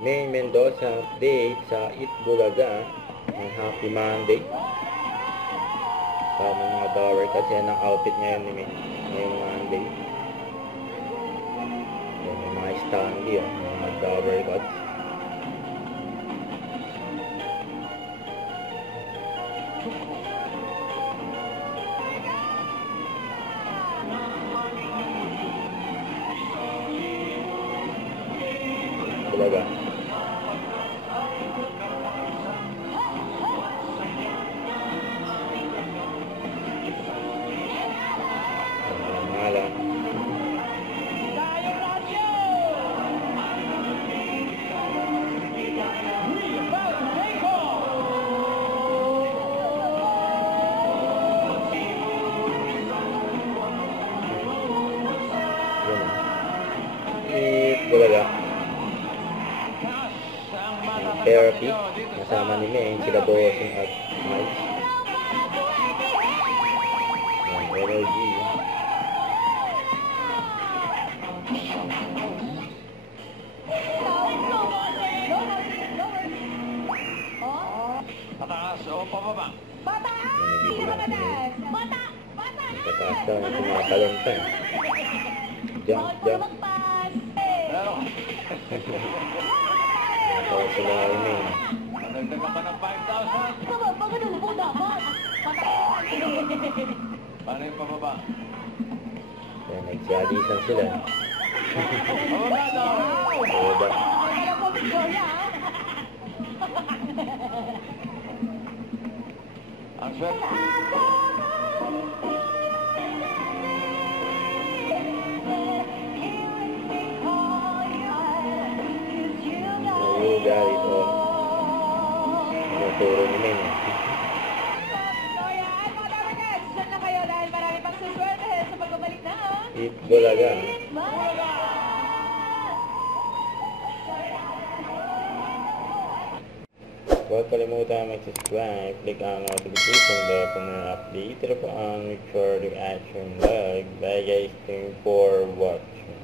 May Mendoza update sa Itbulaga ng Happy Monday. Sama mga Dower kasi yan ang outfit ngayon ni May ngayong Monday. Yan, may mga Stanley, mga Dower cuts. Bulaga. Bulaga. Therapy. Kasama ni May. Sila Bossing at Mike. LG. Pataas o pababa? Pataas! Hindi mataas! Pataas daw na tumatalon pa. Jump, jump. Pero, Ito sila May. madagdagan pa ng 5,000. Pagano'n po dapat! Pataas! Paano yung pababa? Kaya nagsialisan sila. Pababa daw! Bulaga. Alam mo, Victoria, ha? Ang swerte. Nayuga ito. Tinuturo ni May. Victoria, ay mga Dabarkats, dyan na kayo dahil marami pang suswerte sa pagbabalik na, ha? Itbulaga. Huwag kalimutan mag-subscribe, click ang notification bell kung may update pa ang recording action vlog. Bye guys, thank you for watching.